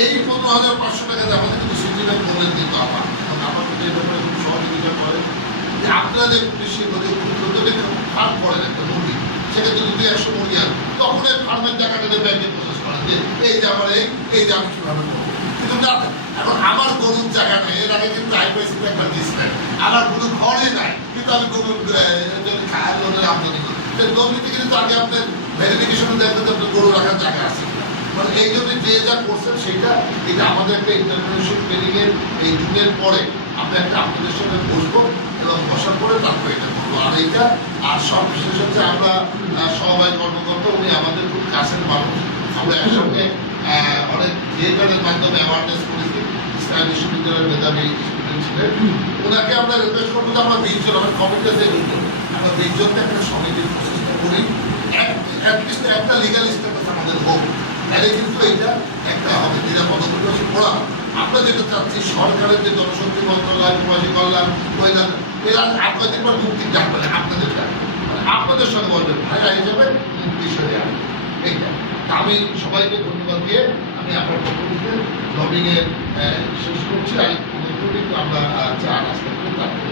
এই 15,500 টাকা দিয়ে আমাদের কিন্তু সিটিটা বললেন কিন্তু আমার কিন্তু এই ব্যাপারে খুব সহযোগিতা করে যে আপনারা যে কৃষি ফার্ম করেন একটা মুরগি, সেক্ষেত্রে যদি 100 মুরগি আন, তখন এই ফার্মের টাকাটা ব্যাংকে প্রসেস করেন যে এই যে আমার এই যে আমি কীভাবে করবো। কিন্তু না, এখন আমার গরুর জায়গা নেই, এর আগে কিন্তু আইপিএসিতে একটা দিচ্ছিলেন, আমার কোনো ঘরই নাই, কিন্তু আমি গরুর লোনের আমদানি করি। লোন নিতে গেলে তো আগে আপনার ভেরিফিকেশনে দেখবেন যে আপনার গরু রাখার জায়গা আছে। মানে এই জন্য যে যা করছেন সেটা এটা আমাদের একটা ইন্টারপ্রেনারশিপ ট্রেনিংয়ের এই যুগের পরে আমরা একটা আপনাদের সঙ্গে বসবো এবং বসার পরে তারপরে এটা করবো। আর এইটা আর সব বিশেষ হচ্ছে আমরা সবাই কর্মকর্তা, উনি আমাদের খুব কাছের মানুষ, আমরা একসঙ্গে অনেক থিয়েটারের মাধ্যমে অ্যাওয়ারনেস করেছি। ইসলাম বিশ্ববিদ্যালয়ের মেধাবী স্টুডেন্ট ছিলেন, ওনাকে আমরা রিকোয়েস্ট করবো যে আমরা 20 জন, আমার কমিটি আছে, আমরা 20 জনকে একটা সমিতির প্রচেষ্টা করি, অ্যাটলিস্ট একটা লিগাল স্ট্যাটাস আমাদের হোক, তাহলে কিন্তু এইটা একটা হবে নিরাপদ অভিবাসী পড়া। আমরা যেটা চাচ্ছি সরকারের যে জনশক্তি মন্ত্রণালয়, প্রবাসী কল্যাণ, কল্যাণ, এরা আপনাদের পর মুক্তি ডাকবে না, আপনাদের ডাকবে, মানে আপনাদের সঙ্গে বলবেন ভাইরা হিসাবে মুক্তি সরে আসবে। এইটা আমি সবাইকে ধন্যবাদ দিয়ে আমি আপনার পক্ষ থেকে লবিং এর শেষ করছি। আর কিন্তু আমরা চা নাস্তা করে তারপরে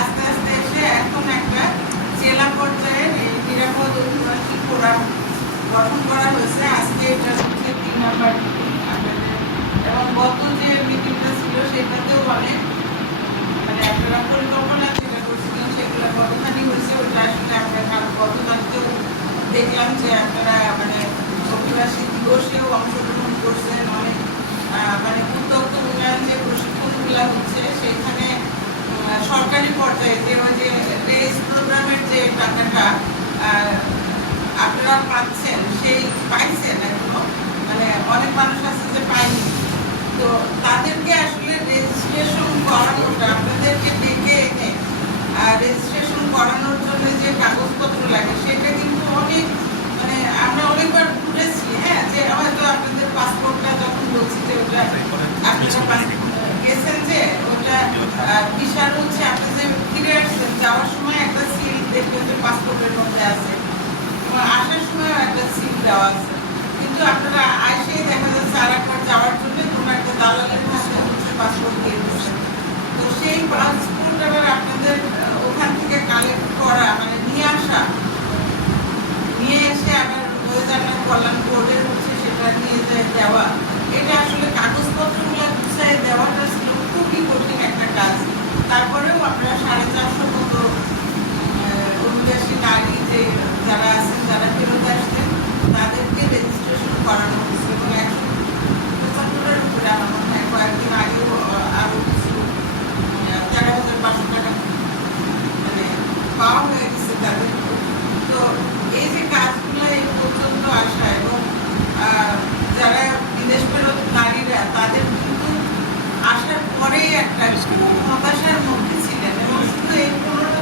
আস্তে আস্তে এসে এখন একটা জেলা পর্যায়ে নিরাপদ অধিবাসী ফোরাম গঠন করা হয়েছে। আজকে এটা হচ্ছে 3 নম্বর এবং গত যে মিটিংটা ছিল সেটাতেও অনেক মানে আপনারা পরিকল্পনা যেটা করছিলেন সেগুলো কতখানি হয়েছে ওটা আসলে আমরা গতকালকেও দেখলাম যে আপনারা মানে অধিবাসী দিবসেও অংশগ্রহণ করছেন। অনেক মানে উদ্যোক্ত উন্নয়ন যে প্রশিক্ষণগুলো হচ্ছে সেখানে সরকারি পর্যায়ে যে রেস প্রোগ্রামের যে টাকাটা আপনারা পাচ্ছেন সেই পাইছেন এখনো, মানে অনেক মানুষ আছে যে পায়নি, তো তাদেরকে আসলে রেজিস্ট্রেশন করানোটা আপনাদেরকে ডেকে এনে রেজিস্ট্রেশন করানোর জন্য যে কাগজপত্র লাগে সেটা কিন্তু অনেক মানে আমরা অনেকবার ঘুরেছি। হ্যাঁ, যে হয়তো আপনাদের পাসপোর্টটা যখন বলছি যে ওটা আপনারা গেছেন যে ওটা বিশাল হচ্ছে, আপনি যে ফিরে আসছেন যাওয়ার সময় একটা সিল দেখবেন যে পাসপোর্টের মধ্যে আছে এবং আসার সময় একটা সিল দেওয়া আছে, কিন্তু আপনারা আসেই দেখা যাচ্ছে আর একবার যাওয়ার জন্য কোনো একটা দালালের কাছে হচ্ছে পাসপোর্ট দিয়ে দিচ্ছেন। তো সেই পাসপোর্ট আবার আপনাদের ওখান থেকে কালেক্ট করা মানে নিয়ে আসা, নিয়ে এসে আবার ওয়েদার কল্যাণ বোর্ডের হচ্ছে সেটা নিয়ে দেওয়া, এটা আসলে কাগজপত্রগুলো গুছায় দেওয়াটা ছিল খুবই কঠিন একটা কাজ। তারপরেও আমরা 450 মতো অভিবাসী নারী যে যারা আছেন যারা ফেরত আসছেন তাদেরকে রেজিস্ট্রেশন করানো হয়েছে এবং 175-এর উপরে আমার মনে হয় কয়েকদিন আগেও আরও কিছু 13,500 টাকা মানে পাওয়া হয়ে গেছে তাদের। তো এই যে কাজগুলো এই পর্যন্ত আসা এবং যারা বিদেশ ফেরত নারীরা তাদের কিন্তু আসার পরেই একটা খুব হতাশার মধ্যে ছিলেন এবং শুধু এই 15